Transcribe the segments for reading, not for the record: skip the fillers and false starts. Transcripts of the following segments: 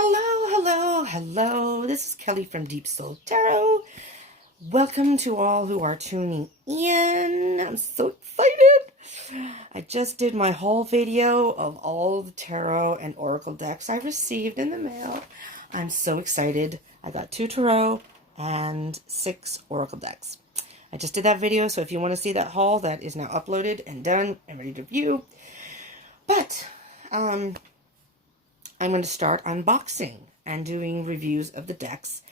Hello. This is Kelly from Deep Soul Tarot. Welcome to all who are tuning in. I'm so excited. I just did my haul video of all the tarot and oracle decks I received in the mail. I'm so excited. I got 2 tarot and 6 oracle decks. I just did that video, so if you want to see that haul, that is now uploaded and done and ready to view. But, I'm going to start unboxing and doing reviews of the decks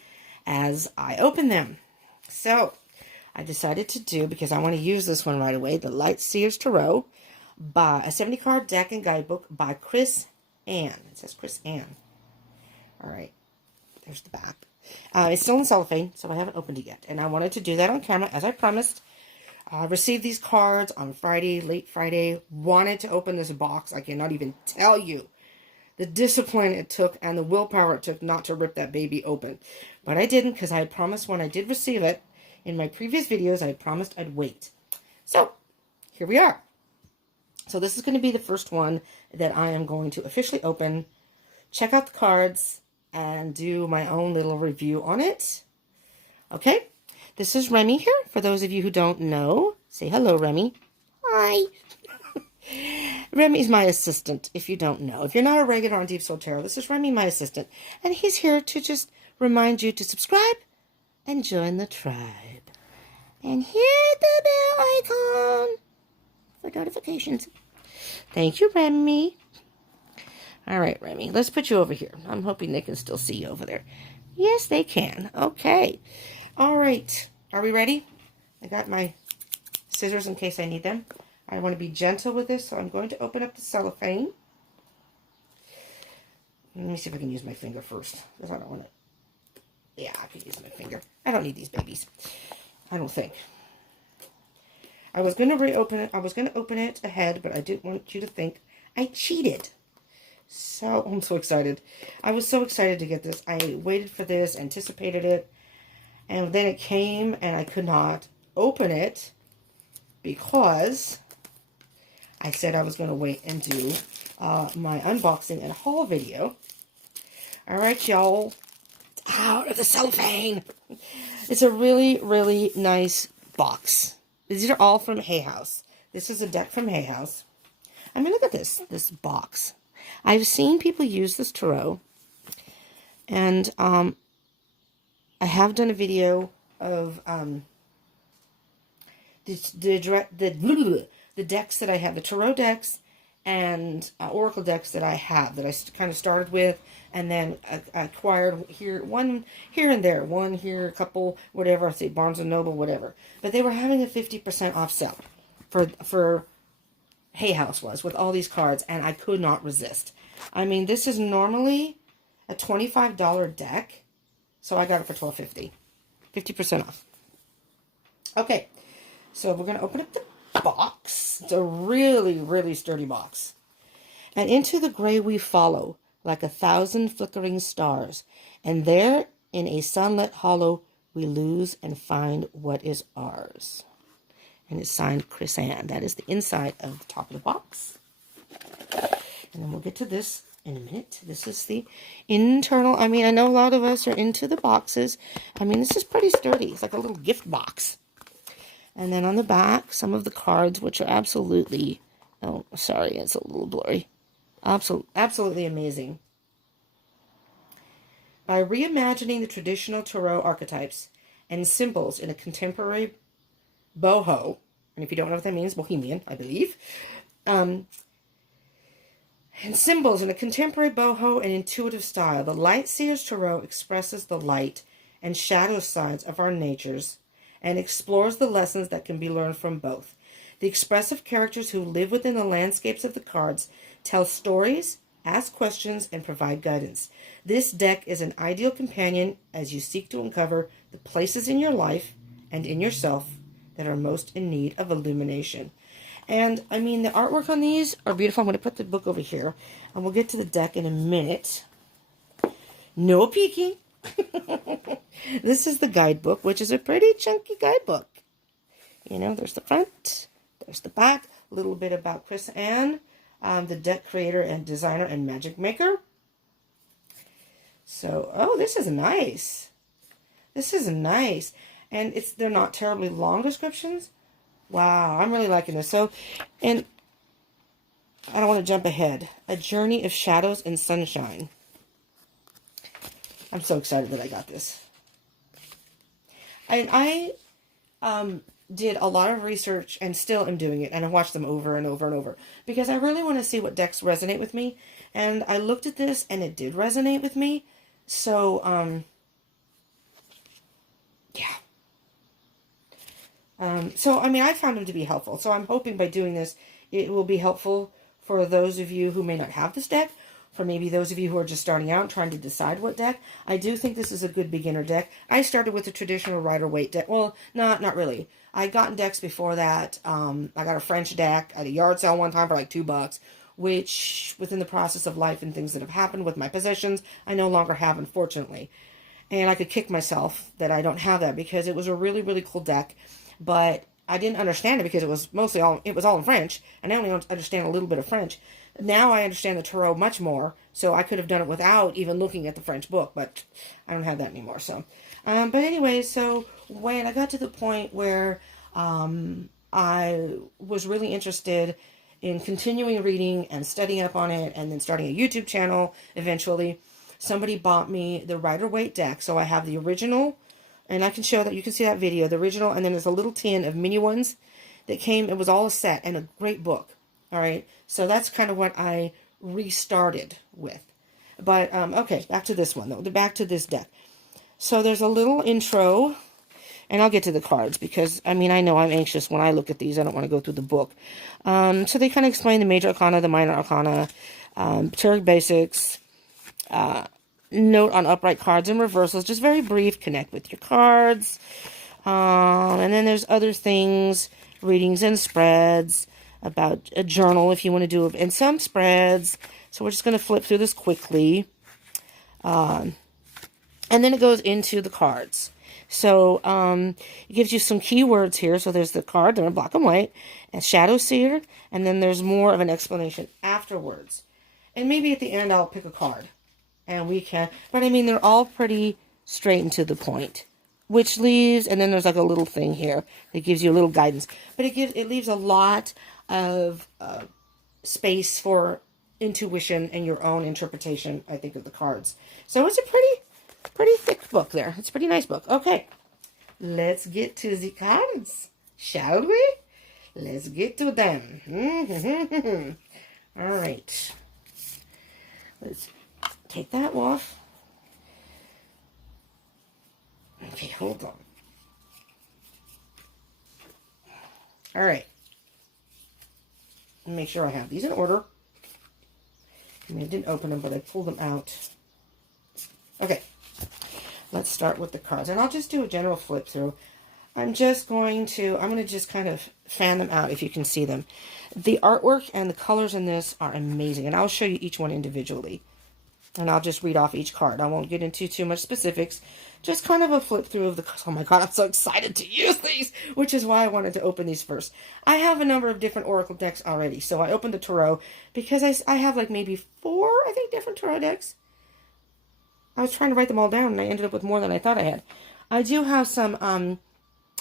as I open them. So, I decided to do, because I want to use this one right away, the Light Seers Tarot, by a 70-card deck and guidebook by Chris Ann. It says Chris Ann. Alright, there's the back. It's still in cellophane, so I haven't opened it yet. And I wanted to do that on camera, as I promised. I received these cards on Friday, late Friday. Wanted to open this box. I cannot even tell you the discipline it took and the willpower it took not to rip that baby open. But I didn't, because I had promised when I did receive it, in my previous videos, I had promised I'd wait. So, here we are. So this is going to be the first one that I am going to officially open, check out the cards, and do my own little review on it. Okay? This is Remy here. For those of you who don't know, say hello, Remy. Hi. Remy's my assistant, if you don't know. If you're not a regular on Deep Soul Tarot, this is Remy, my assistant. And he's here to just remind you to subscribe and join the tribe. And hit the bell icon for notifications. Thank you, Remy. All right, Remy, let's put you over here. I'm hoping they can still see you over there. Yes, they can. Okay. All right. Are we ready? I got my scissors in case I need them. I want to be gentle with this, so I'm going to open up the cellophane. Let me see if I can use my finger first, because I don't want to. Yeah, I can use my finger. I don't need these babies. I don't think. I was going to reopen it. I was going to open it ahead, but I didn't want you to think I cheated. So, I'm so excited. I was so excited to get this. I waited for this, anticipated it, and then it came, and I could not open it because I said I was going to wait and do my unboxing and haul video. All right, y'all. Out of the cellophane. It's a really, really nice box. These are all from Hay House. This is a deck from Hay House. I mean, look at this box. I've seen people use this tarot. And I have done a video of the decks that I have, the tarot decks and oracle decks that I have, that I kind of started with, and then I acquired one here and there, one here, a couple, whatever, I say Barnes & Noble, whatever. But they were having a 50% off sale for Hay House was, with all these cards, and I could not resist. I mean, this is normally a $25 deck, so I got it for $12.50. 50% off. Okay, so we're going to open up the box. It's a really, really sturdy box. And into the gray we follow, like 1,000 flickering stars. And there, in a sunlit hollow, we lose and find what is ours. And it's signed Chris Ann. That is the inside of the top of the box. And then we'll get to this in a minute. This is the internal. I mean, I know a lot of us are into the boxes. I mean, this is pretty sturdy. It's like a little gift box. And then on the back, some of the cards, which are absolutely, oh, sorry, it's a little blurry. Absolutely amazing. By reimagining the traditional tarot archetypes and symbols in a contemporary boho, and if you don't know what that means, bohemian, I believe, and symbols in a contemporary boho and intuitive style, the Light Seers Tarot expresses the light and shadow sides of our natures and explores the lessons that can be learned from both. The expressive characters who live within the landscapes of the cards tell stories, ask questions, and provide guidance. This deck is an ideal companion as you seek to uncover the places in your life and in yourself that are most in need of illumination. And, I mean, the artwork on these are beautiful. I'm going to put the book over here, and we'll get to the deck in a minute. No peeking. This is the guidebook, which is a pretty chunky guidebook. You know, there's the front, there's the back, a little bit about Chris Ann, the deck creator and designer and magic maker. So, oh, this is nice. This is nice. And they're not terribly long descriptions. Wow, I'm really liking this. So, and I don't want to jump ahead. A Journey of Shadows and Sunshine. I'm so excited that I got this. And I did a lot of research and still am doing it. And I watched them over and over and over. Because I really want to see what decks resonate with me. And I looked at this and it did resonate with me. So, yeah. So, I mean, I found them to be helpful. So I'm hoping by doing this, it will be helpful for those of you who may not have this deck. For maybe those of you who are just starting out and trying to decide what deck. I do think this is a good beginner deck. I started with a traditional Rider-Waite deck. Well, not really. I gotten decks before that. I got a French deck at a yard sale one time for like $2, which within the process of life and things that have happened with my possessions, I no longer have, unfortunately. And I could kick myself that I don't have that because it was a really, really cool deck. But I didn't understand it because it was mostly all in French, and I only understand a little bit of French. Now I understand the tarot much more, so I could have done it without even looking at the French book, but I don't have that anymore. So, but anyway, so when I got to the point where I was really interested in continuing reading and studying up on it, and then starting a YouTube channel eventually, somebody bought me the Rider-Waite deck. So I have the original. And I can show that, you can see that video, the original, and then there's a little tin of mini ones that came, it was all a set, and a great book, all right? So that's kind of what I restarted with. But, okay, back to this one, though, back to this deck. So there's a little intro, and I'll get to the cards, because, I mean, I know I'm anxious when I look at these, I don't want to go through the book. So they kind of explain the major arcana, the minor arcana, tarot basics, note on upright cards and reversals, just very brief, connect with your cards. And then there's other things, readings and spreads, about a journal if you want to do it, and some spreads. So we're just going to flip through this quickly. And then it goes into the cards. So it gives you some keywords here. So there's the card, they're in black and white, and Shadow Seer, and then there's more of an explanation afterwards. And maybe at the end I'll pick a card. And we can, but I mean, they're all pretty straight and to the point, which leaves, and then there's like a little thing here that gives you a little guidance, but it leaves a lot of space for intuition and your own interpretation, I think, of the cards. So it's a pretty thick book there. It's a pretty nice book. Okay, let's get to the cards, shall we? Let's get to them. All right. Let's take that off. Okay, hold on. All right. Make sure I have these in order. I mean, I didn't open them, but I pulled them out. Okay. Let's start with the cards. And I'll just do a general flip through. I'm going to just kind of fan them out if you can see them. The artwork and the colors in this are amazing. And I'll show you each one individually. And I'll just read off each card. I won't get into too much specifics. Just kind of a flip through of the cards. Oh my god, I'm so excited to use these, which is why I wanted to open these first. I have a number of different Oracle decks already. So I opened the Tarot because I have like maybe 4, I think, different Tarot decks. I was trying to write them all down and I ended up with more than I thought I had. I do have some,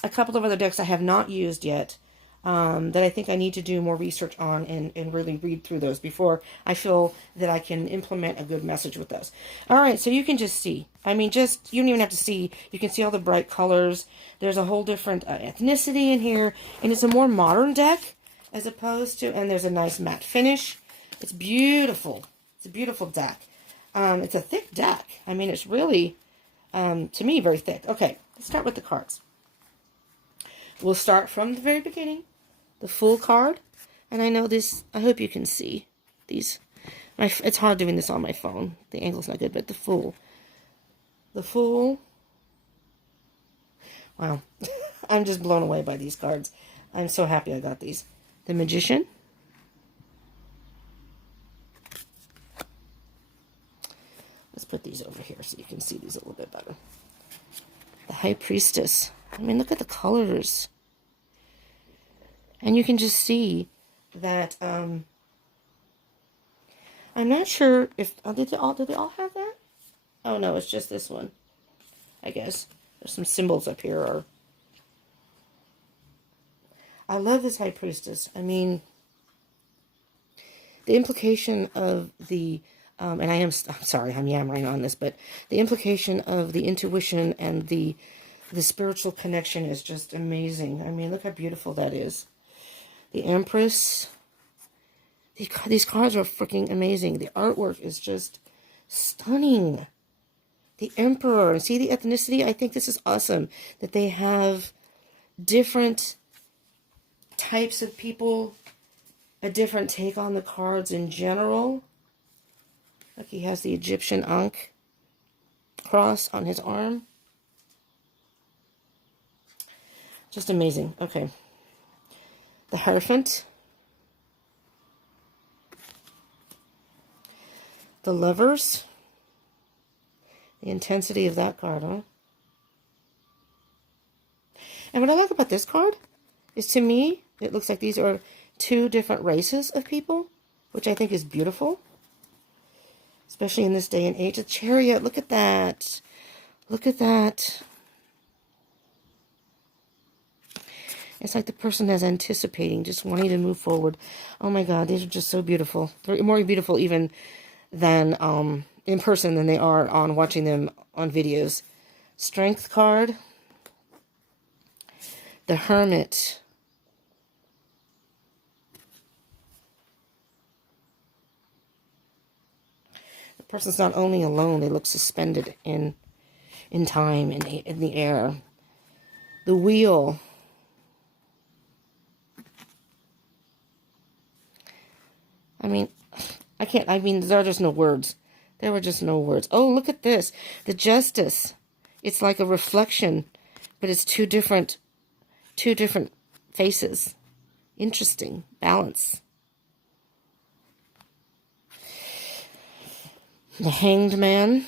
a couple of other decks I have not used yet. That I think I need to do more research on and really read through those before I feel that I can implement a good message with those. All right, so you can just see. I mean, you don't even have to see. You can see all the bright colors. There's a whole different ethnicity in here, and it's a more modern deck as opposed to, and there's a nice matte finish. It's beautiful. It's a beautiful deck. It's a thick deck. I mean, it's really, to me, very thick. Okay, let's start with the cards. We'll start from the very beginning. The Fool card. And I know this, I hope you can see these. It's hard doing this on my phone. The angle's not good, but the Fool. The Fool. Wow. I'm just blown away by these cards. I'm so happy I got these. The Magician. Let's put these over here so you can see these a little bit better. The High Priestess. I mean, look at the colors. And you can just see that, I'm not sure if, did they all have that? Oh, no, it's just this one, I guess. There's some symbols up here. Or I love this High Priestess. I mean, the implication of the, and I'm sorry, I'm yammering on this, but the implication of the intuition and the spiritual connection is just amazing. I mean, look how beautiful that is. The Empress. These cards are freaking amazing. The artwork is just stunning. The Emperor. See the ethnicity? I think this is awesome that they have different types of people, a different take on the cards in general. Like he has the Egyptian Ankh cross on his arm. Just amazing. Okay. The Hierophant. The Lovers. The intensity of that card, huh? And what I like about this card is, to me, it looks like these are two different races of people, which I think is beautiful. Especially in this day and age. The Chariot, look at that. Look at that. It's like the person is anticipating, just wanting to move forward. Oh my God, these are just so beautiful. They're more beautiful even than in person than they are on watching them on videos. Strength card. The Hermit. The person's not only alone, they look suspended in time, in the air. The Wheel. I mean, there are just no words. There were just no words. Oh, look at this. The Justice. It's like a reflection, but it's two different faces. Interesting. Balance. The Hanged Man.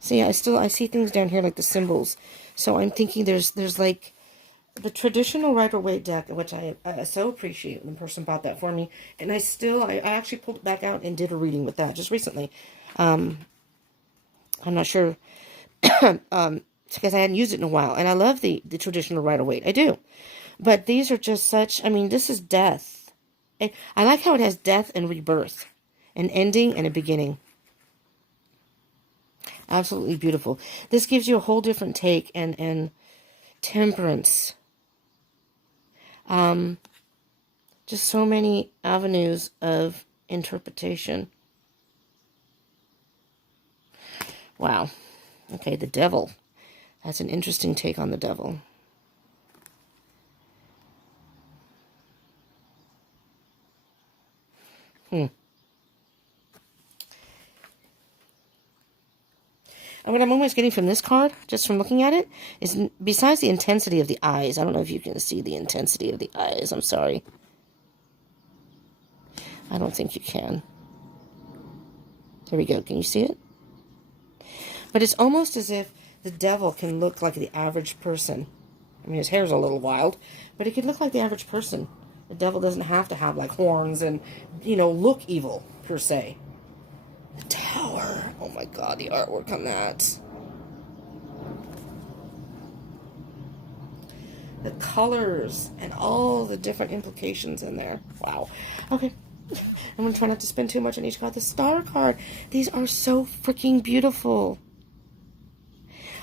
See, I see things down here like the symbols. So I'm thinking there's like the traditional Rider-Waite deck, which I so appreciate when the person bought that for me. And I actually pulled it back out and did a reading with that just recently. I'm not sure because I hadn't used it in a while. And I love the traditional Rider-Waite. I do. But these are just such, I mean, this is death. I like how it has death and rebirth. An ending and a beginning. Absolutely beautiful. This gives you a whole different take and temperance. Just so many avenues of interpretation. Wow. Okay, the Devil. That's an interesting take on the Devil. And what I'm almost getting from this card, just from looking at it, is besides the intensity of the eyes. I don't know if you can see the intensity of the eyes. I'm sorry. I don't think you can. There we go. Can you see it? But it's almost as if the Devil can look like the average person. I mean, his hair's a little wild, but he could look like the average person. The Devil doesn't have to have, like, horns and, look evil, per se. The Tower. Oh my God, the artwork on that. The colors and all the different implications in there. Wow. Okay. I'm going to try not to spend too much on each card. The Star card. These are so freaking beautiful.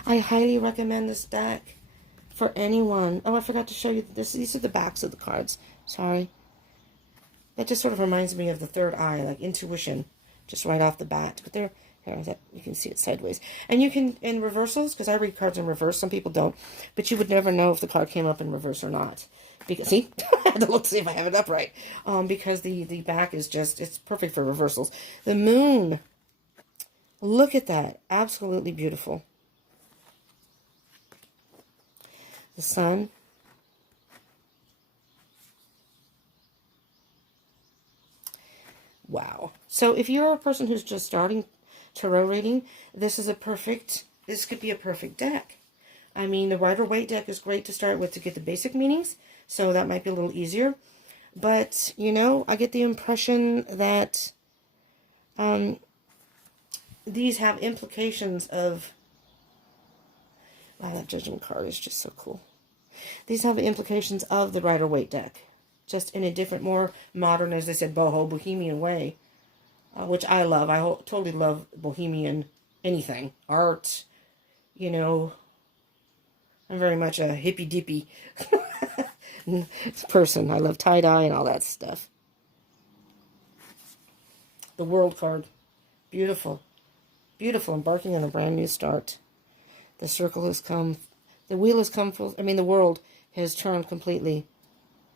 I highly recommend this deck for anyone. Oh, I forgot to show you this. These are the backs of the cards. Sorry. That just sort of reminds me of the third eye, like intuition. Just right off the bat. But here, you can see it sideways. And you can, in reversals, because I read cards in reverse, some people don't, but you would never know if the card came up in reverse or not. Because, see, I had to look to see if I have it upright. Because the back is just, it's perfect for reversals. The Moon. Look at that. Absolutely beautiful. The Sun. Wow. So if you're a person who's just starting tarot reading, this could be a perfect deck. I mean, the Rider-Waite deck is great to start with to get the basic meanings, so that might be a little easier. But, you know, I get the impression that these have implications of... Wow, that Judgment card is just so cool. These have implications of the Rider-Waite deck. Just in a different, more modern, as I said, boho, bohemian way. Which I love. I totally love bohemian anything. Art, you know. I'm very much a hippy-dippy person. I love tie-dye and all that stuff. The World card. Beautiful. Beautiful. Embarking on a brand new start. The circle has come. The wheel has come full. I mean, the world has turned completely.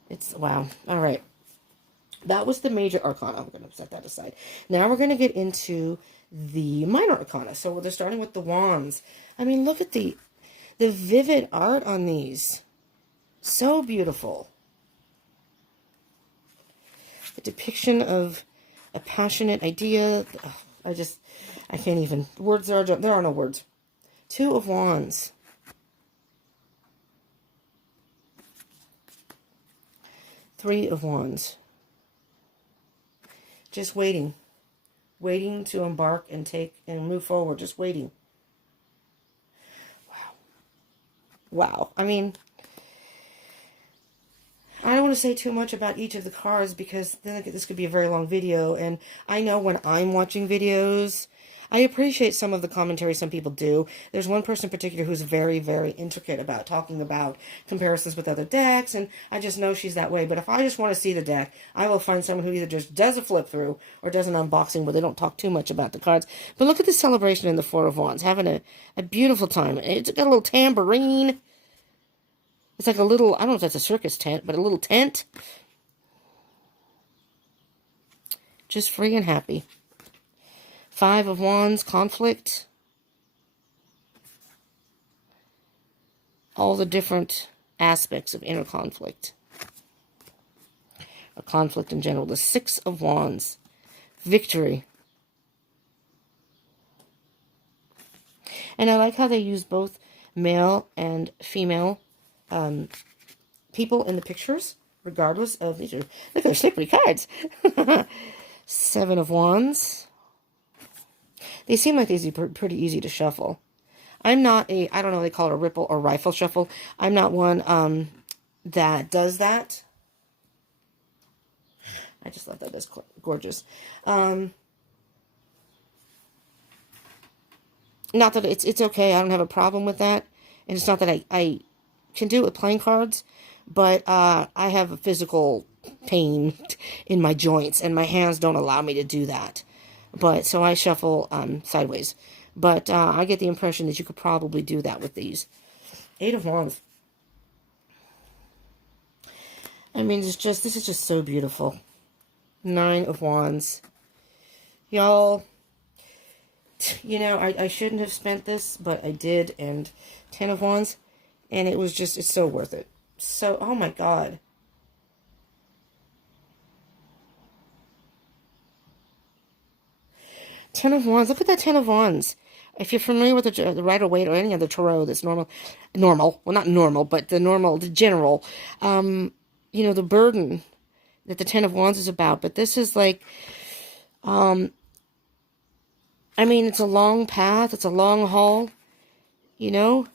It's, wow. All right. That was the major arcana. I'm going to set that aside. Now we're going to get into the minor arcana. So they're starting with the wands. I mean, look at the vivid art on these. So beautiful. The depiction of a passionate idea. Oh, I can't even. Words are, there are no words. Two of Wands. Three of Wands. Just waiting. Waiting to embark and take and move forward. Just waiting. Wow. Wow. I mean, I don't want to say too much about each of the cards because then this could be a very long video. And I know when I'm watching videos, I appreciate some of the commentary some people do. There's one person in particular who's very, very intricate about talking about comparisons with other decks, and I just know she's that way. But if I just want to see the deck, I will find someone who either just does a flip through or does an unboxing where they don't talk too much about the cards. But look at the celebration in the Four of Wands, having a beautiful time. It's got a little tambourine. It's like a little, I don't know if that's a circus tent, but a little tent. Just free and happy. Five of Wands, conflict. All the different aspects of inner conflict. Or conflict in general. The Six of Wands, victory. And I like how they use both male and female people in the pictures, regardless of, these are, look, they're slippery cards. Seven of Wands. They seem like these are pretty easy to shuffle. I'm not I don't know, they call it a ripple or rifle shuffle. I'm not one that does that. I just love that. That's gorgeous. Not that it's okay. I don't have a problem with that. And it's not that I can do it with playing cards, but I have a physical pain in my joints, and my hands don't allow me to do that. But so I shuffle sideways. But I get the impression that you could probably do that with these. Eight of Wands. I mean, this is just so beautiful. Nine of Wands. Y'all, you know, I shouldn't have spent this, but I did. And Ten of Wands. And it was just, it's so worth it. So, oh my God. Ten of Wands. Look at that Ten of Wands. If you're familiar with the Rider-Waite or any other tarot that's normal, well, not normal, but the general, you know, the burden that the Ten of Wands is about. But this is like, I mean, it's a long path. It's a long haul, you know,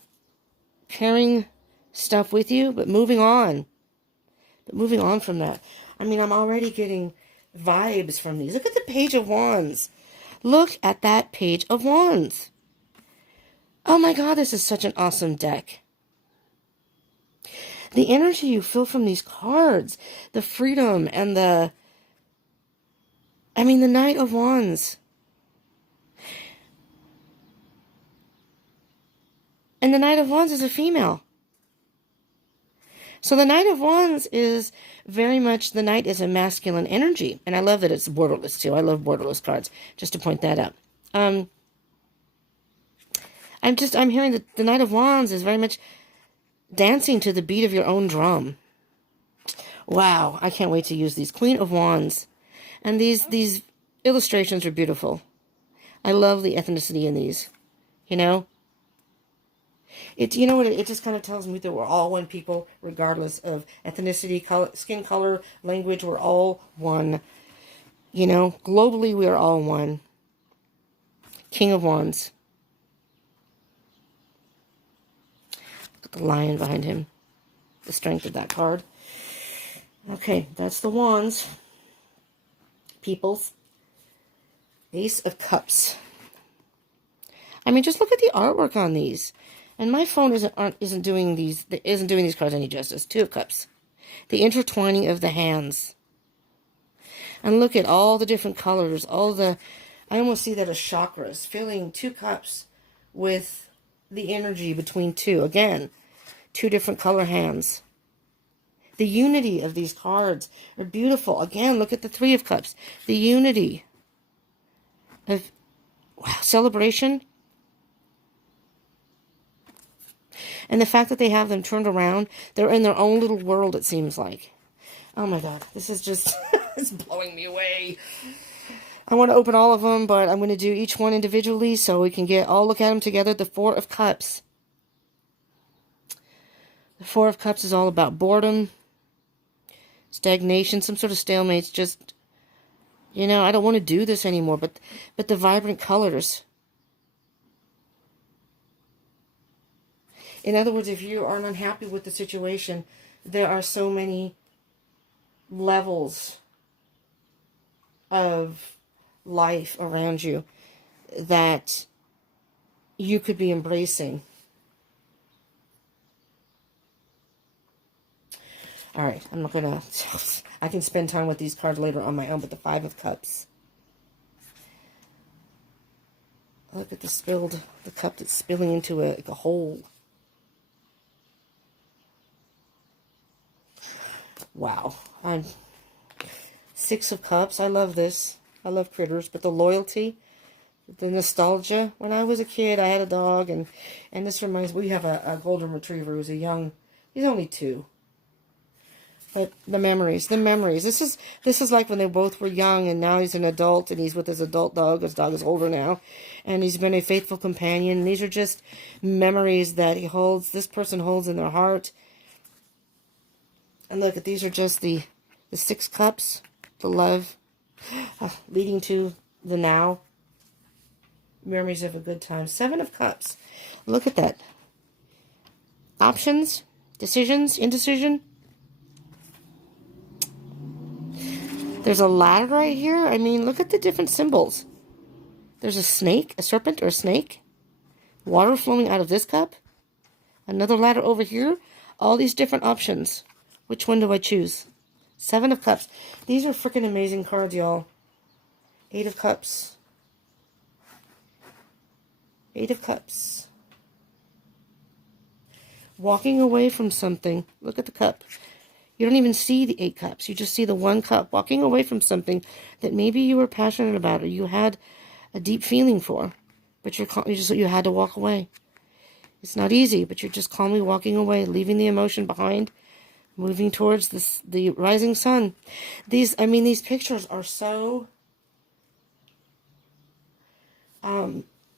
carrying stuff with you, but moving on. But moving on from that. I mean, I'm already getting vibes from these. Look at the Page of Wands. Look at that Page of Wands. Oh my God, this is such an awesome deck. The energy you feel from these cards, the freedom and the Knight of Wands. And the Knight of Wands is a female. So the Knight of Wands is very much, the Knight is a masculine energy. And I love that it's borderless too. I love borderless cards, just to point that out. I'm hearing that the Knight of Wands is very much dancing to the beat of your own drum. Wow, I can't wait to use these. Queen of Wands. And these illustrations are beautiful. I love the ethnicity in these, you know? It, you know what, it just kind of tells me that we're all one people, regardless of ethnicity, color, skin color, language. We're all one. You know, globally, we are all one. King of Wands. Look at the lion behind him. The strength of that card. Okay, that's the Wands. Peoples. Ace of Cups. I mean, just look at the artwork on these. And my phone isn't doing these cards any justice. Two of Cups. The intertwining of the hands. And look at all the different colors. I almost see that as chakras. Filling two cups with the energy between two. Again, two different color hands. The unity of these cards are beautiful. Again, look at the Three of Cups. The unity of, wow, celebration. And the fact that they have them turned around, they're in their own little world, it seems like. Oh my God, this is just, it's blowing me away. I want to open all of them, but I'm going to do each one individually so we can all look at them together. The Four of Cups. The Four of Cups is all about boredom, stagnation, some sort of stalemate. Just, you know, I don't want to do this anymore, but the vibrant colors. In other words, if you are unhappy with the situation, there are so many levels of life around you that you could be embracing. All right, I'm not going to... I can spend time with these cards later on my own, but the Five of Cups. Look at the cup that's spilling into a hole. Wow. Six of Cups. I love this. I love critters, but the loyalty, the nostalgia. When I was a kid, I had a dog, and this reminds me, we have a golden retriever who's he's only 2. But the memories. This is like when they both were young, and now he's an adult, and he's with his adult dog. His dog is older now, and he's been a faithful companion. These are just memories that this person holds in their heart. And look, these are just the 6 cups, the love, leading to the now. Memories of a good time. 7 of Cups. Look at that. Options, decisions, indecision. There's a ladder right here. I mean, look at the different symbols. There's a snake, a serpent or a snake. Water flowing out of this cup. Another ladder over here. All these different options. Which one do I choose? 7 of Cups. These are freaking amazing cards, y'all. 8 of Cups. 8 of Cups. Walking away from something. Look at the cup. You don't even see the 8 cups. You just see the 1 cup. Walking away from something that maybe you were passionate about or you had a deep feeling for. But you had to walk away. It's not easy, but you're just calmly walking away, leaving the emotion behind. Moving towards the rising sun. These pictures are so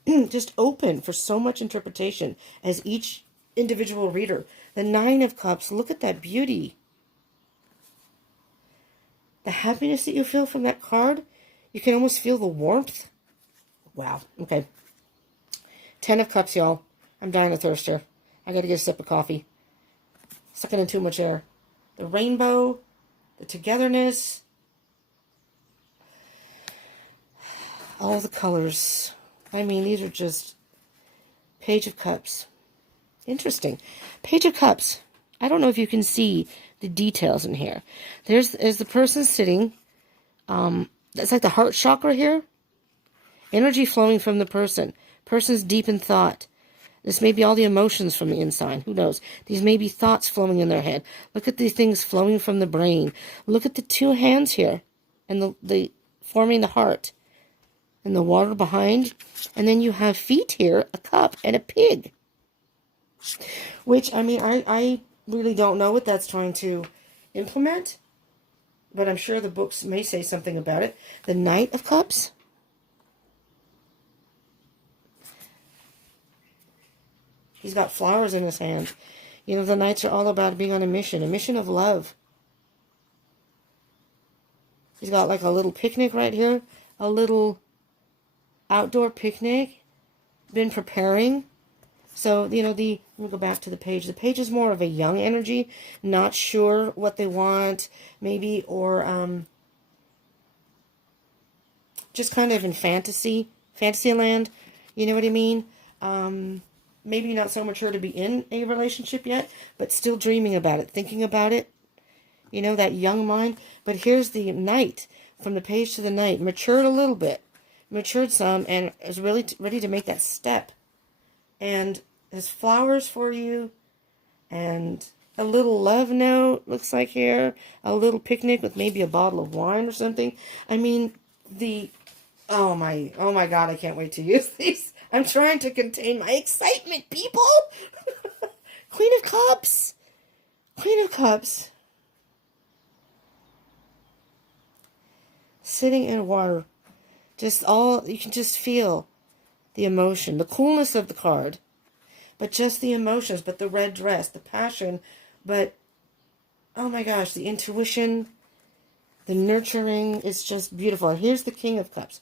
just open for so much interpretation as each individual reader. The 9 of Cups, look at that beauty. The happiness that you feel from that card, you can almost feel the warmth. Wow, okay. 10 of Cups, y'all. I'm dying of thirst here. I gotta get a sip of coffee. Sucking in too much air. The rainbow, the togetherness, all the colors. I mean, these are just Page of Cups. Interesting. Page of Cups. I don't know if you can see the details in here. There's the person sitting. That's like the heart chakra here. Energy flowing from the person. Person's deep in thought. This may be all the emotions from the inside. Who knows? These may be thoughts flowing in their head. Look at these things flowing from the brain. Look at the 2 hands here. And the forming the heart. And the water behind. And then you have feet here, a cup, and a pig. Which, I mean, I really don't know what that's trying to implement. But I'm sure the books may say something about it. The Knight of Cups. He's got flowers in his hand. You know, the Knights are all about being on a mission of love. He's got like a little picnic right here. A little outdoor picnic. Been preparing. So, you know, let me go back to the page. The page is more of a young energy. Not sure what they want, maybe, or just kind of in Fantasyland. You know what I mean? Maybe not so mature to be in a relationship yet, but still dreaming about it, thinking about it. You know, that young mind. But here's the Knight. From the page to the Knight. Matured a little bit. Matured some, and is really ready to make that step. And there's flowers for you. And a little love note, looks like here. A little picnic with maybe a bottle of wine or something. I mean, oh my God, I can't wait to use these. I'm trying to contain my excitement, people. Queen of Cups. Queen of Cups. Sitting in water. You can just feel the emotion, the coolness of the card. But just the emotions, but the red dress, the passion, but, oh my gosh, the intuition, the nurturing is just beautiful. And here's the King of Cups.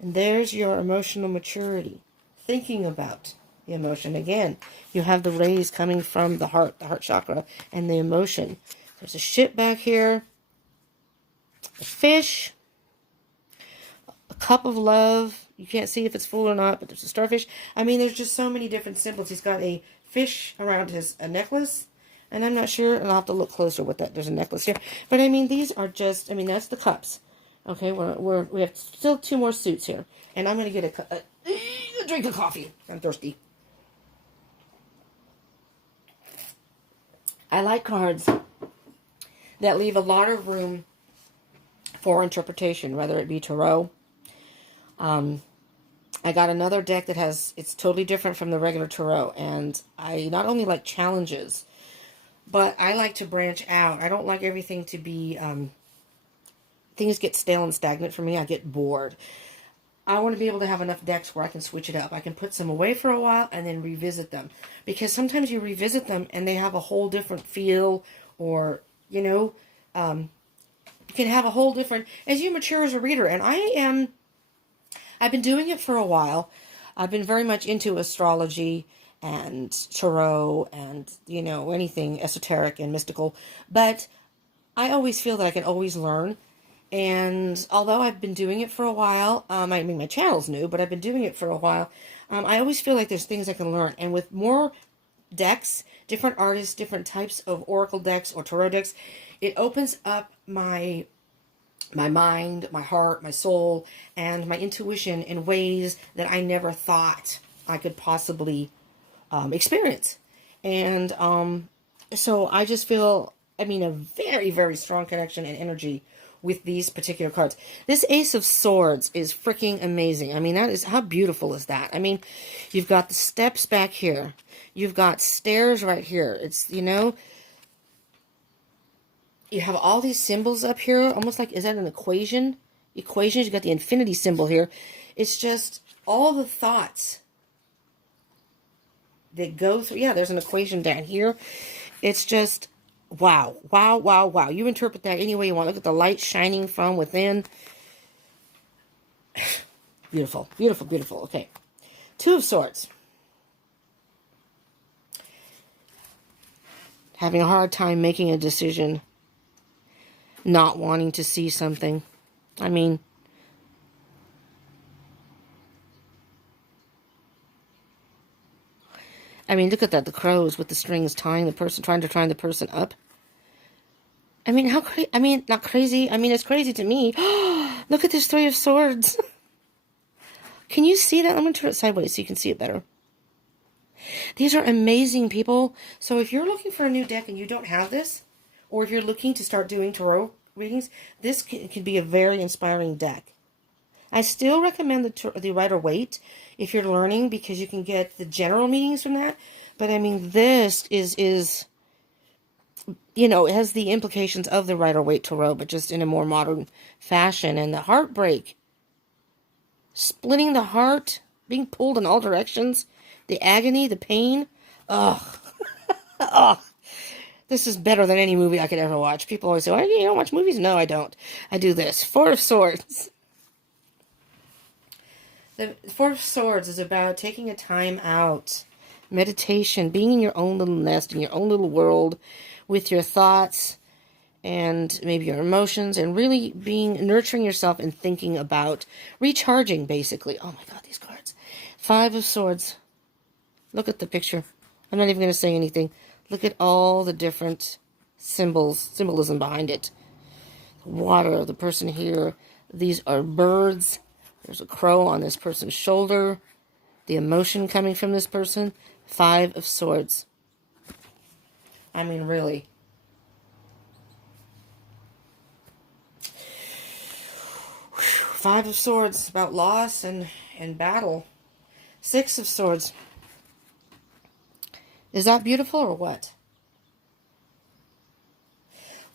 And there's your emotional maturity. Thinking about the emotion. Again, you have the rays coming from the heart chakra, and the emotion. There's a ship back here. A fish. A cup of love. You can't see if it's full or not, but there's a starfish. I mean, there's just so many different symbols. He's got a fish around a necklace. And I'm not sure, and I'll have to look closer with that. There's a necklace here. But I mean, these are just, I mean, that's the cups. Okay, we have still 2 more suits here. And I'm going to get a drink of coffee. I'm thirsty. I like cards that leave a lot of room for interpretation, whether it be tarot. I got another deck that it's totally different from the regular tarot. And I not only like challenges, but I like to branch out. I don't like everything to be, things get stale and stagnant for me. I get bored. I want to be able to have enough decks where I can switch it up. I can put some away for a while and then revisit them. Because sometimes you revisit them and they have a whole different feel, or, you know, you can have a whole different, as you mature as a reader. And I've been doing it for a while. I've been very much into astrology and tarot and, you know, anything esoteric and mystical. But I always feel that I can always learn. And although I've been doing it for a while, I mean, my channel's new, but I've been doing it for a while, I always feel like there's things I can learn. And with more decks, different artists, different types of oracle decks or tarot decks, it opens up my mind, my heart, my soul, and my intuition in ways that I never thought I could possibly experience. And so I just feel, I mean, a very, very strong connection and energy with these particular cards. This Ace of Swords is freaking amazing. I mean, how beautiful is that? I mean, you've got the steps back here. You've got stairs right here. It's, you know, you have all these symbols up here, almost like, is that an equation? Equations, you've got the infinity symbol here. It's just all the thoughts that go through. Yeah, there's an equation down here. It's just, wow, wow, wow, wow. You interpret that any way you want. Look at the light shining from within. Beautiful, beautiful, beautiful. Okay. 2 of Swords. Having a hard time making a decision. Not wanting to see something. I mean, look at that. The crows with the strings tying the person, trying to tie the person up. I mean, how crazy. I mean, not crazy. I mean, it's crazy to me. Look at this 3 of Swords. Can you see that? I'm going to turn it sideways so you can see it better. These are amazing, people. So if you're looking for a new deck and you don't have this, or if you're looking to start doing tarot readings, this can be a very inspiring deck. I still recommend the Rider-Waite if you're learning, because you can get the general meanings from that. But I mean, this is you know, it has the implications of the Rider-Waite Tarot, but just in a more modern fashion. And the heartbreak, splitting the heart, being pulled in all directions, the agony, the pain. Ugh. Ugh. This is better than any movie I could ever watch. People always say, well, you don't watch movies? No, I don't. I do this. Four of Swords. The Four of Swords is about taking a time out, meditation, being in your own little nest, in your own little world, with your thoughts and maybe your emotions, and really nurturing yourself and thinking about recharging, basically. Oh my God, these cards. Five of Swords. Look at the picture. I'm not even going to say anything. Look at all the different symbolism behind it. Water, the person here. These are birds. There's a crow on this person's shoulder. The emotion coming from this person. Five of Swords. I mean, really. Five of Swords, about loss and battle. Six of Swords. Is that beautiful or what?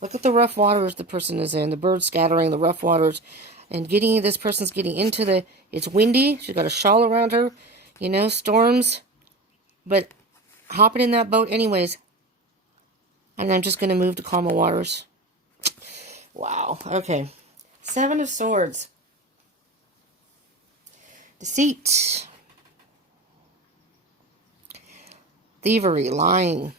Look at the rough waters the person is in. The birds scattering, the rough waters. And this person's getting into it's windy. She's got a shawl around her. You know, storms. But hopping in that boat anyways. And I'm just going to move to calmer waters. Wow. Okay. Seven of Swords. Deceit. Thievery. Lying.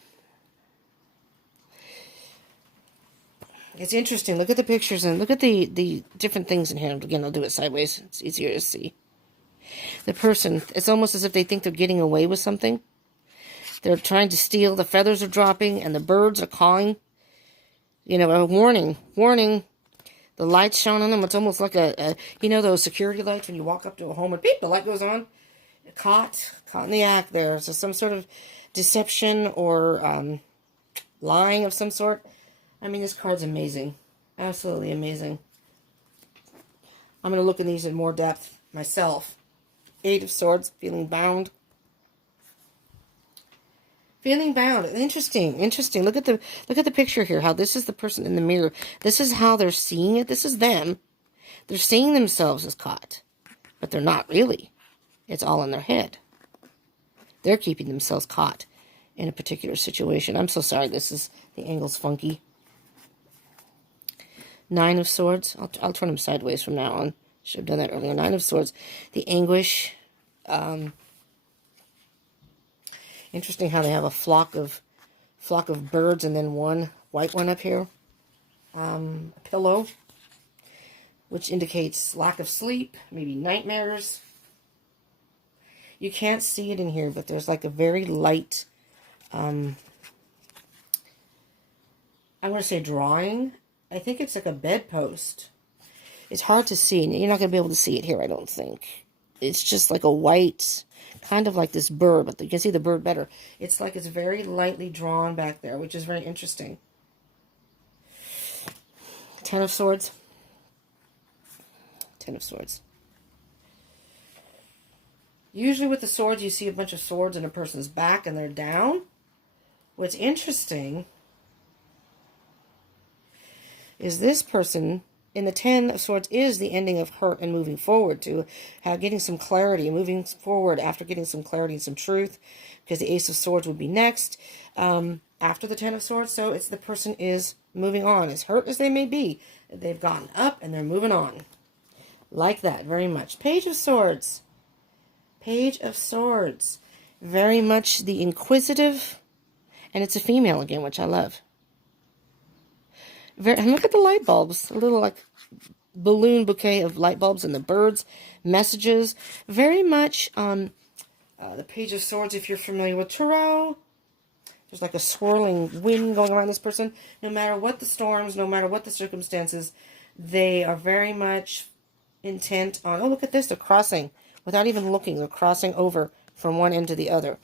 It's interesting. Look at the pictures and look at the different things in here. Again, I'll do it sideways. It's easier to see. The person, it's almost as if they think they're getting away with something. They're trying to steal. The feathers are dropping and the birds are cawing. You know, a warning. Warning. The lights shone on them. It's almost like you know those security lights when you walk up to a home and beep, the light goes on. Caught in the act there. So some sort of deception or lying of some sort. I mean, this card's amazing. Absolutely amazing. I'm going to look at these in more depth myself. Eight of Swords, feeling bound. Feeling bound. Interesting. Interesting. Look at the picture here. How this is the person in the mirror. This is how they're seeing it. This is them. They're seeing themselves as caught. But they're not really. It's all in their head. They're keeping themselves caught in a particular situation. I'm so sorry. The angle's funky. Nine of Swords. I'll turn them sideways from now on. Should have done that earlier. Nine of Swords. The anguish. Interesting how they have a flock of birds and then one white one up here. A pillow, which indicates lack of sleep, maybe nightmares. You can't see it in here, but there's like a very light, I'm going to say drawing. I think it's like a bedpost. It's hard to see. You're not going to be able to see it here, I don't think. It's just like a white, kind of like this bird, but you can see the bird better. It's like it's very lightly drawn back there, which is very interesting. Ten of Swords. Ten of Swords. Usually with the swords, you see a bunch of swords in a person's back and they're down. What's interesting is this person in the Ten of Swords is the ending of hurt and moving forward to getting some clarity, moving forward after getting some clarity and some truth, because the Ace of Swords would be next after the Ten of Swords. So it's the person is moving on. As hurt as they may be, they've gotten up and they're moving on. Like that, very much. Page of Swords. Page of Swords. Very much the inquisitive, and it's a female again, which I love. And look at the light bulbs. A little like balloon bouquet of light bulbs and the birds. Messages. Very much the Page of Swords, if you're familiar with tarot. There's like a swirling wind going around this person. No matter what the storms, no matter what the circumstances, they are very much intent on, oh, look at this. They're crossing without even looking. They're crossing over from one end to the other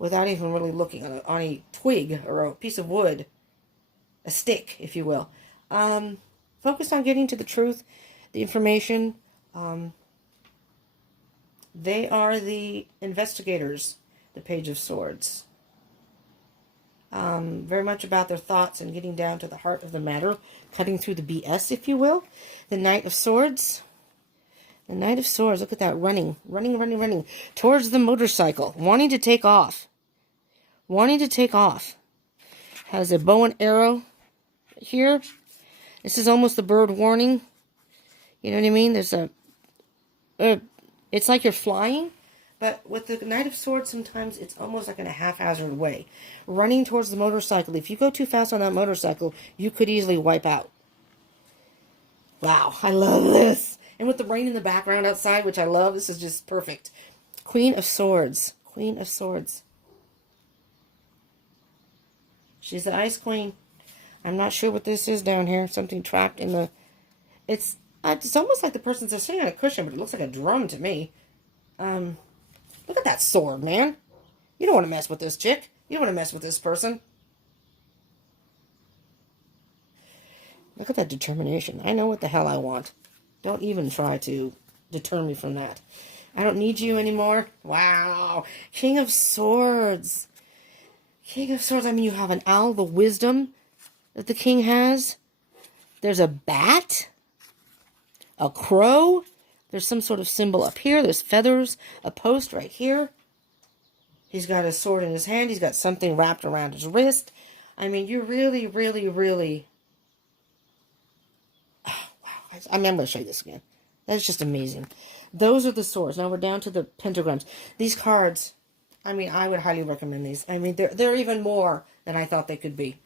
without even really looking on a twig or a piece of wood. A stick, if you will. Focused on getting to the truth, the information. They are the investigators, the Page of Swords. Very much about their thoughts and getting down to the heart of the matter, cutting through the BS, if you will. The Knight of Swords. The Knight of Swords, look at that, running towards the motorcycle, wanting to take off. wanting to take off. Has a bow and arrow here. This is almost the bird warning. You know what I mean? There's it's like you're flying, but with the Knight of Swords, sometimes it's almost like in a haphazard way. Running towards the motorcycle. If you go too fast on that motorcycle, you could easily wipe out. Wow, I love this. And with the rain in the background outside, which I love, this is just perfect. Queen of Swords. Queen of Swords. She's the Ice Queen. I'm not sure what this is down here. Something trapped in the... It's almost like the person's just sitting on a cushion, but it looks like a drum to me. Look at that sword, man. You don't want to mess with this chick. You don't want to mess with this person. Look at that determination. I know what the hell I want. Don't even try to deter me from that. I don't need you anymore. Wow. King of Swords. King of Swords. I mean, you have an owl, the wisdom that the king has. There's a bat. A crow. There's some sort of symbol up here. There's feathers. A post right here. He's got a sword in his hand. He's got something wrapped around his wrist. I mean, you really, really, really... Oh, wow. I'm going to show you this again. That's just amazing. Those are the swords. Now we're down to the pentagrams. These cards, I mean, I would highly recommend these. I mean, they're even more than I thought they could be.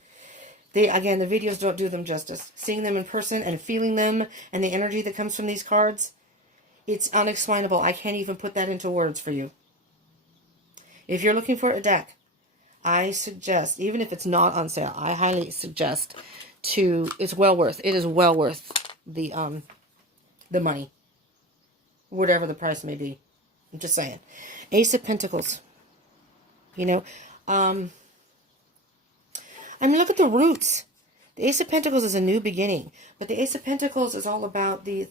Again, the videos don't do them justice. Seeing them in person and feeling them and the energy that comes from these cards, it's unexplainable. I can't even put that into words for you. If you're looking for a deck, I suggest, even if it's not on sale, I highly suggest it's well worth. It is well worth the money. Whatever the price may be. I'm just saying. Ace of Pentacles. You know, I mean, look at the roots. The Ace of Pentacles is a new beginning. But the Ace of Pentacles is all about the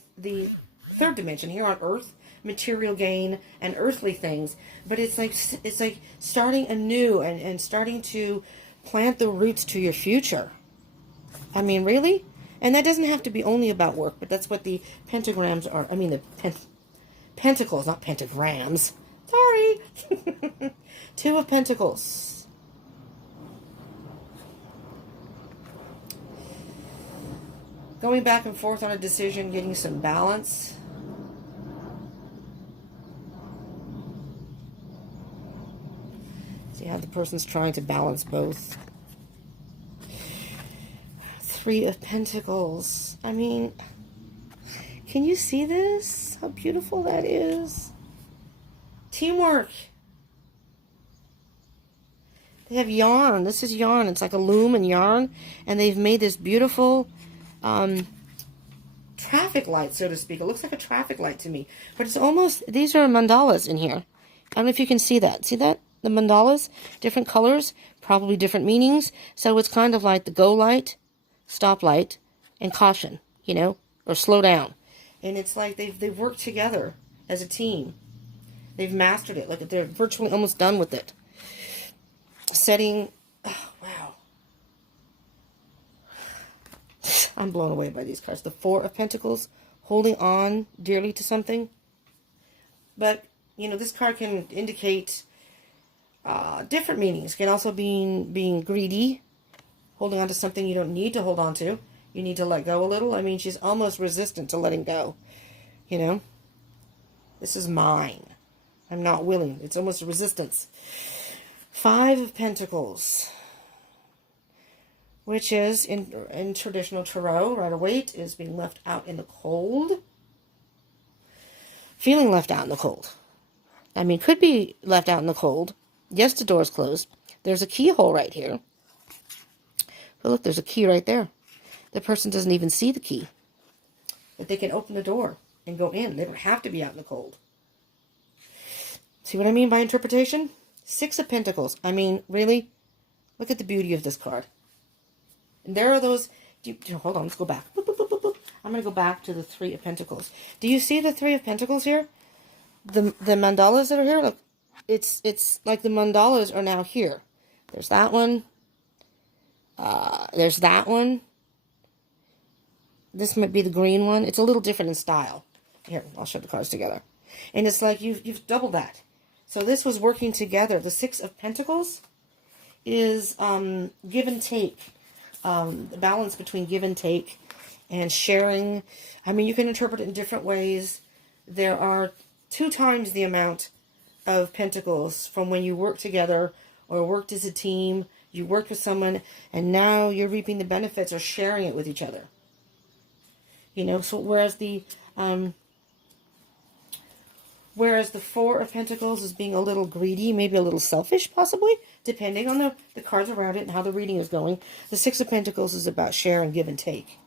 third dimension here on Earth. Material gain and earthly things. But it's like starting anew and starting to plant the roots to your future. I mean, really? And that doesn't have to be only about work. But that's what the pentagrams are. I mean, the pentacles, not pentagrams. Sorry. Two of Pentacles. Going back and forth on a decision, getting some balance. See how the person's trying to balance both. Three of Pentacles. I mean, can you see this? How beautiful that is. Teamwork. They have yarn. This is yarn. It's like a loom and yarn. And they've made this beautiful traffic light, so to speak. It looks like a traffic light to me. But it's almost, these are mandalas in here. I don't know if you can see that. See that? The mandalas? Different colors. Probably different meanings. So it's kind of like the go light, stop light, and caution, you know, or slow down. And it's like they've worked together as a team. They've mastered it. Like they're virtually almost done with it. Setting, oh, wow. I'm blown away by these cards. The Four of Pentacles, holding on dearly to something. But, you know, this card can indicate different meanings. Can also being greedy, holding on to something you don't need to hold on to. You need to let go a little. I mean, she's almost resistant to letting go. You know? This is mine. I'm not willing. It's almost a resistance. Five of Pentacles, which is, in traditional tarot, Rider-Waite is being left out in the cold. Feeling left out in the cold. I mean, could be left out in the cold. Yes, the door's closed. There's a keyhole right here. But look, there's a key right there. The person doesn't even see the key. But they can open the door and go in. They don't have to be out in the cold. See what I mean by interpretation? Six of Pentacles. I mean, really? Look at the beauty of this card. And there are those... hold on, let's go back. Boop, boop, boop, boop, boop. I'm going to go back to the Three of Pentacles. Do you see the Three of Pentacles here? The mandalas that are here? Look, it's like the mandalas are now here. There's that one. There's that one. This might be the green one. It's a little different in style. Here, I'll show the cards together. And it's like you've doubled that. So this was working together. The Six of Pentacles is give and take. The balance between give and take and sharing. I mean, you can interpret it in different ways. There are 2 times the amount of pentacles from when you work together or worked as a team. You worked with someone and now you're reaping the benefits or sharing it with each other. You know, so whereas the 4 of Pentacles is being a little greedy, maybe a little selfish, possibly, depending on the cards around it and how the reading is going. The 6 of Pentacles is about share and give and take.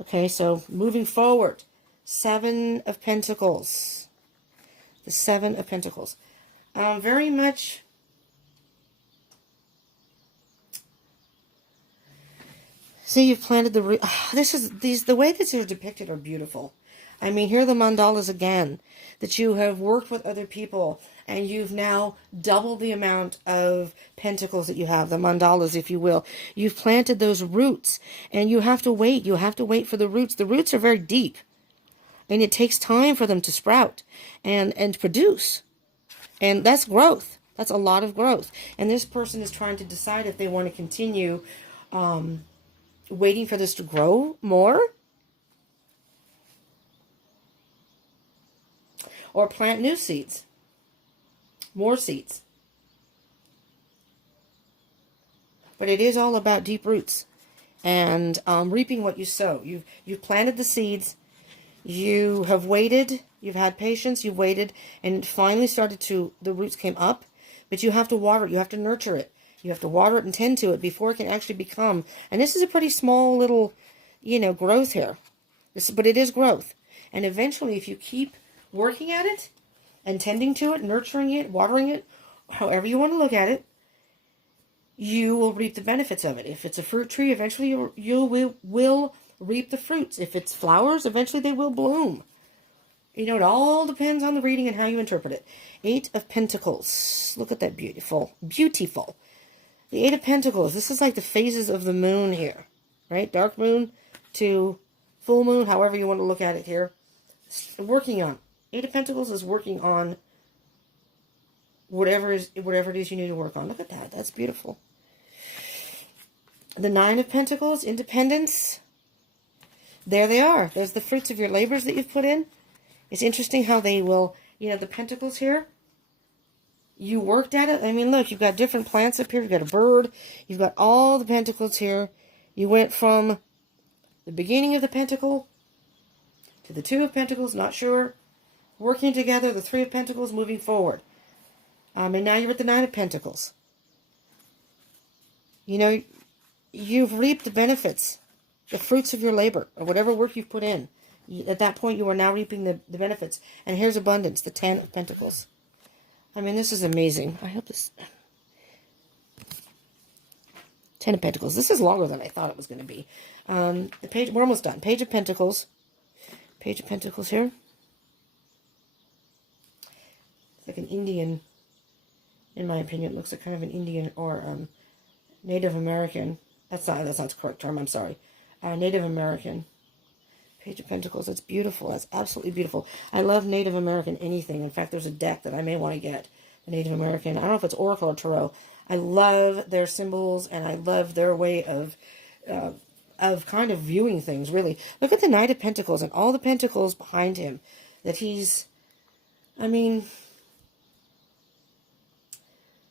Okay, so moving forward, 7 of Pentacles. The 7 of Pentacles. Very much... See, you've planted the... the way that they're depicted are beautiful. I mean, here are the mandalas again, that you have worked with other people, and you've now doubled the amount of pentacles that you have, the mandalas, if you will. You've planted those roots, and you have to wait. You have to wait for the roots. The roots are very deep, and it takes time for them to sprout and produce. And that's growth. That's a lot of growth. And this person is trying to decide if they want to continue waiting for this to grow more, or plant new seeds, more seeds. But it is all about deep roots and reaping what you sow. You've planted the seeds, you have waited, you've had patience, you've waited, and it finally started to, the roots came up, but you have to water it, you have to nurture it. You have to water it and tend to it before it can actually become. And this is a pretty small little, you know, growth here. But it is growth. And eventually, if you keep working at it and tending to it, nurturing it, watering it, however you want to look at it, you will reap the benefits of it. If it's a fruit tree, eventually you will reap the fruits. If it's flowers, eventually they will bloom. You know, it all depends on the reading and how you interpret it. 8 of Pentacles. Look at that beautiful, beautiful. The 8 of Pentacles, this is like the phases of the moon here, right? Dark moon to full moon, however you want to look at it here. Working on. 8 of Pentacles is working on whatever it is you need to work on. Look at that. That's beautiful. The 9 of Pentacles, independence. There they are. There's the fruits of your labors that you've put in. It's interesting how they will, you know, the pentacles here. You worked at it. I mean, look, you've got different plants up here. You've got a bird. You've got all the pentacles here. You went from the beginning of the pentacle to the 2 of Pentacles, not sure. Working together, the 3 of Pentacles, moving forward. And now you're at the 9 of Pentacles. You know, you've reaped the benefits, the fruits of your labor, or whatever work you've put in. At that point, you are now reaping the benefits. And here's abundance, the 10 of Pentacles. I mean, this is amazing. I hope this... 10 of Pentacles. This is longer than I thought it was going to be. The page, we're almost done. Page of Pentacles. Page of Pentacles here. It's like an Indian, in my opinion. It looks like kind of an Indian or Native American. That's not the correct term. I'm sorry. Native American. Page of Pentacles. That's beautiful. That's absolutely beautiful. I love Native American anything. In fact, there's a deck that I may want to get. The Native American. I don't know if it's Oracle or Tarot. I love their symbols and I love their way of kind of viewing things, really. Look at the Knight of Pentacles and all the pentacles behind him. That he's, I mean,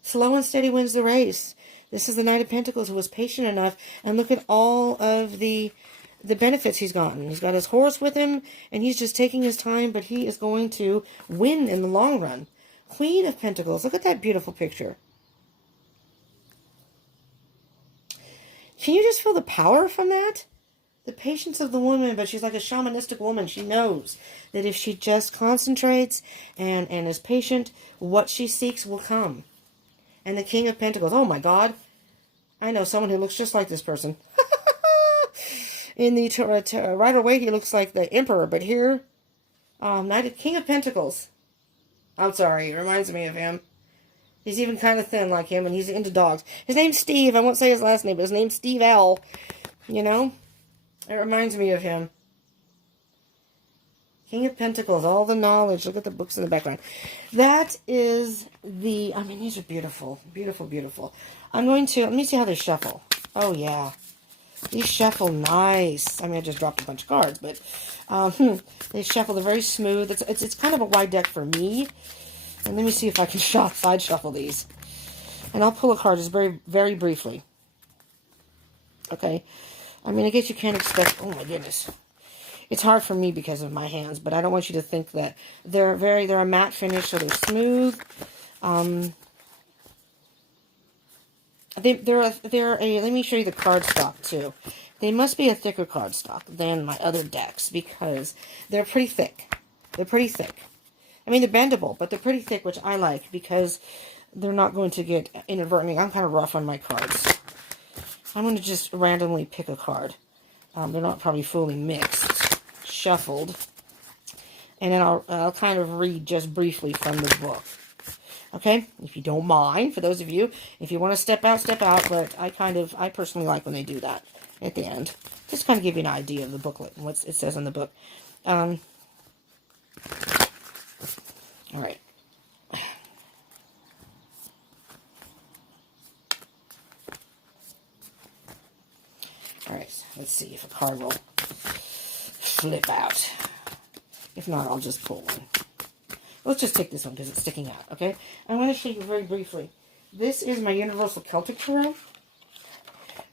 slow and steady wins the race. This is the Knight of Pentacles who was patient enough. And look at all of the benefits he's gotten. He's got his horse with him, and he's just taking his time, but he is going to win in the long run. Queen of Pentacles. Look at that beautiful picture. Can you just feel the power from that? The patience of the woman, but she's like a shamanistic woman. She knows that if she just concentrates and is patient, what she seeks will come. And the King of Pentacles. Oh my God. I know someone who looks just like this person. In the Rider Waite, he looks like the Emperor, but here, King of Pentacles. I'm sorry, it reminds me of him. He's even kind of thin like him, and he's into dogs. His name's Steve. I won't say his last name, but his name's Steve L. You know? It reminds me of him. King of Pentacles, all the knowledge. Look at the books in the background. That is the, I mean, these are beautiful. Beautiful, beautiful. I'm going to, let me see how they shuffle. Oh, yeah. These shuffle nice. I mean, I just dropped a bunch of cards, but they shuffle. They're very smooth. It's kind of a wide deck for me. And let me see if I can side shuffle these. And I'll pull a card just very, very briefly. Okay. I mean, I guess you can't expect, oh my goodness. It's hard for me because of my hands, but I don't want you to think that they're a matte finish, so they're smooth. Let me show you the card stock too. They must be a thicker card stock than my other decks because they're pretty thick. They're pretty thick. I mean, they're bendable, but they're pretty thick, which I like because they're not going to get inadvertently. I'm kind of rough on my cards. I'm going to just randomly pick a card. They're not probably fully mixed, shuffled. And then I'll kind of read just briefly from the book. Okay, if you don't mind, for those of you, if you want to step out, but I personally like when they do that at the end. Just kind of give you an idea of the booklet and what it says in the book. All right. All right, let's see if a card will flip out. If not, I'll just pull one. Let's just take this one because it's sticking out, okay? I want to show you very briefly. This is my Universal Celtic Tarot.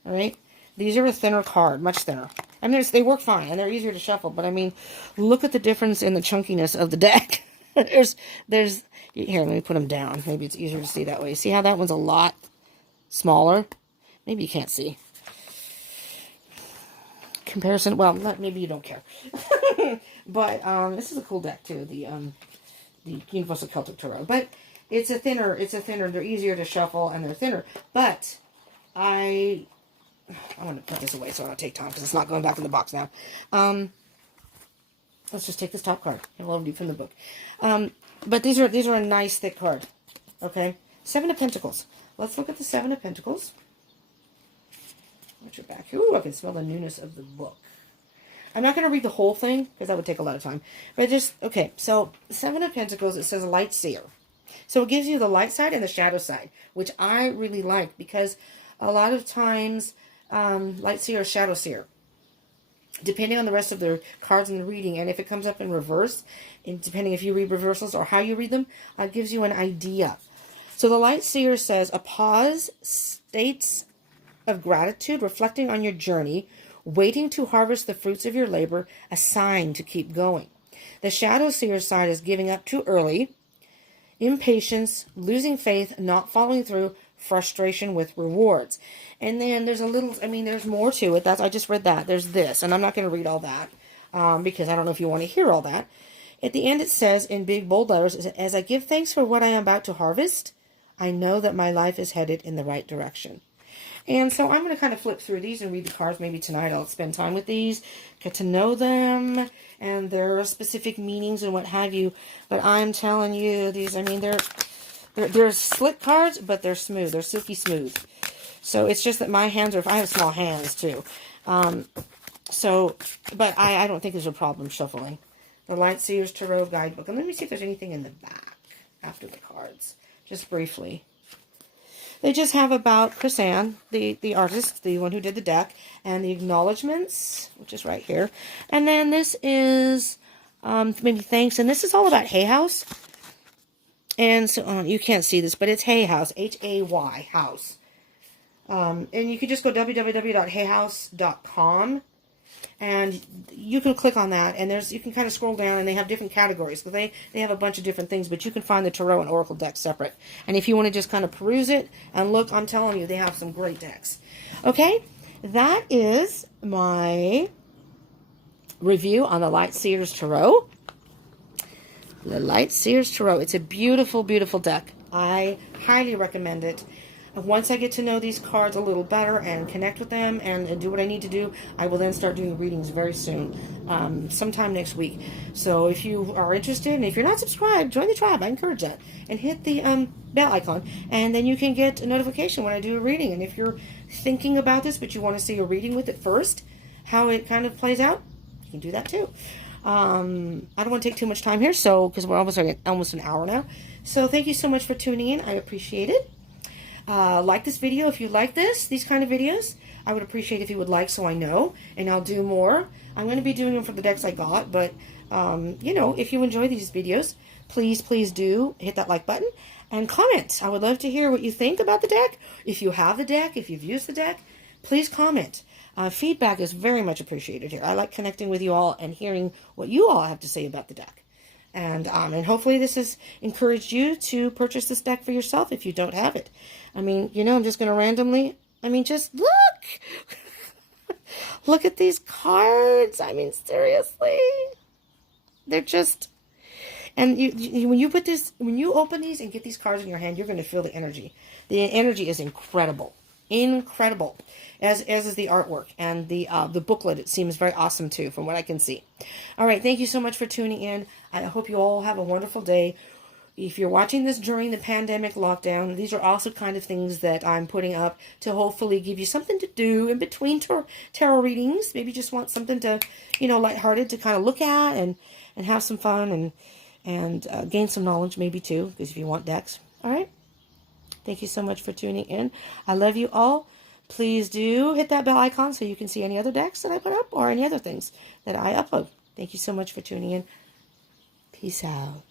All right? These are a thinner card, much thinner. I mean, they work fine, and they're easier to shuffle, but I mean, look at the difference in the chunkiness of the deck. Here, let me put them down. Maybe it's easier to see that way. See how that one's a lot smaller? Maybe you can't see. Comparison, well, maybe you don't care. But this is a cool deck, too, the Universal Celtic Tarot. But it's a thinner, they're easier to shuffle, and they're thinner. But I want to put this away so I don't take time, because it's not going back in the box now. Let's just take this top card. I love you from the book. But these are a nice, thick card. Okay? Seven of Pentacles. Let's look at the Seven of Pentacles. Watch your back. Ooh, I can smell the newness of the book. I'm not going to read the whole thing, because that would take a lot of time. But okay, so Seven of Pentacles, it says Light Seer. So it gives you the light side and the shadow side, which I really like, because a lot of times, Light Seer or Shadow Seer, depending on the rest of the cards in the reading, and if it comes up in reverse, and depending if you read reversals or how you read them, it gives you an idea. So the Light Seer says, a pause, states of gratitude, reflecting on your journey, waiting to harvest the fruits of your labor, a sign to keep going. The Shadow Seer side is giving up too early, impatience, losing faith, not following through, frustration with rewards. And then there's there's more to it. I just read that. There's this, and I'm not going to read all that because I don't know if you want to hear all that. At the end it says in big bold letters, as I give thanks for what I am about to harvest, I know that my life is headed in the right direction. And so I'm going to kind of flip through these and read the cards. Maybe tonight I'll spend time with these, get to know them, and their specific meanings and what have you. But I'm telling you, these, I mean, they're slick cards, but they're smooth. They're silky smooth. So it's just that my hands I have small hands too. But I don't think there's a problem shuffling. The Light Seers Tarot Guidebook. And let me see if there's anything in the back after the cards. Just briefly. They just have about Chris Ann, the artist, the one who did the deck, and the acknowledgments, which is right here. And then this is maybe thanks. And this is all about Hay House. And so you can't see this, but it's Hay House, Hay, house. And you can just go www.hayhouse.com. And you can click on that, and you can kind of scroll down, and they have different categories. So they have a bunch of different things, but you can find the Tarot and Oracle deck separate. And if you want to just kind of peruse it and look, I'm telling you, they have some great decks. Okay, that is my review on the Light Seers Tarot. The Light Seers Tarot. It's a beautiful, beautiful deck. I highly recommend it. Once I get to know these cards a little better and connect with them and do what I need to do, I will then start doing readings very soon, sometime next week. So if you are interested, and if you're not subscribed, join the tribe. I encourage that. And hit the bell icon, and then you can get a notification when I do a reading. And if you're thinking about this, but you want to see a reading with it first, how it kind of plays out, you can do that too. I don't want to take too much time here, because we're almost an hour now. So thank you so much for tuning in. I appreciate it. Like this video if you like these kind of videos. I would appreciate if you would like, so I know, and I'll do more. I'm going to be doing them for the decks I got, but, you know, if you enjoy these videos, please do hit that like button and comment. I would love to hear what you think about the deck. If you have the deck, if you've used the deck, please comment. Feedback is very much appreciated here. I like connecting with you all and hearing what you all have to say about the deck. And hopefully this has encouraged you to purchase this deck for yourself if you don't have it. I mean, you know, I'm just going to randomly, I mean, just look. Look at these cards. I mean, seriously. They're just, and when you put this, when you open these and get these cards in your hand, you're going to feel the energy. The energy is incredible. Incredible. As is the artwork and the booklet. It seems very awesome too, from what I can see. All right, thank you so much for tuning in. I hope you all have a wonderful day. If you're watching this during the pandemic lockdown, these are also kind of things that I'm putting up to hopefully give you something to do in between tarot readings. Maybe just want something to, you know, lighthearted to kind of look at and have some fun and gain some knowledge maybe too, because if you want decks. All right. Thank you so much for tuning in. I love you all. Please do hit that bell icon so you can see any other decks that I put up or any other things that I upload. Thank you so much for tuning in. Peace out.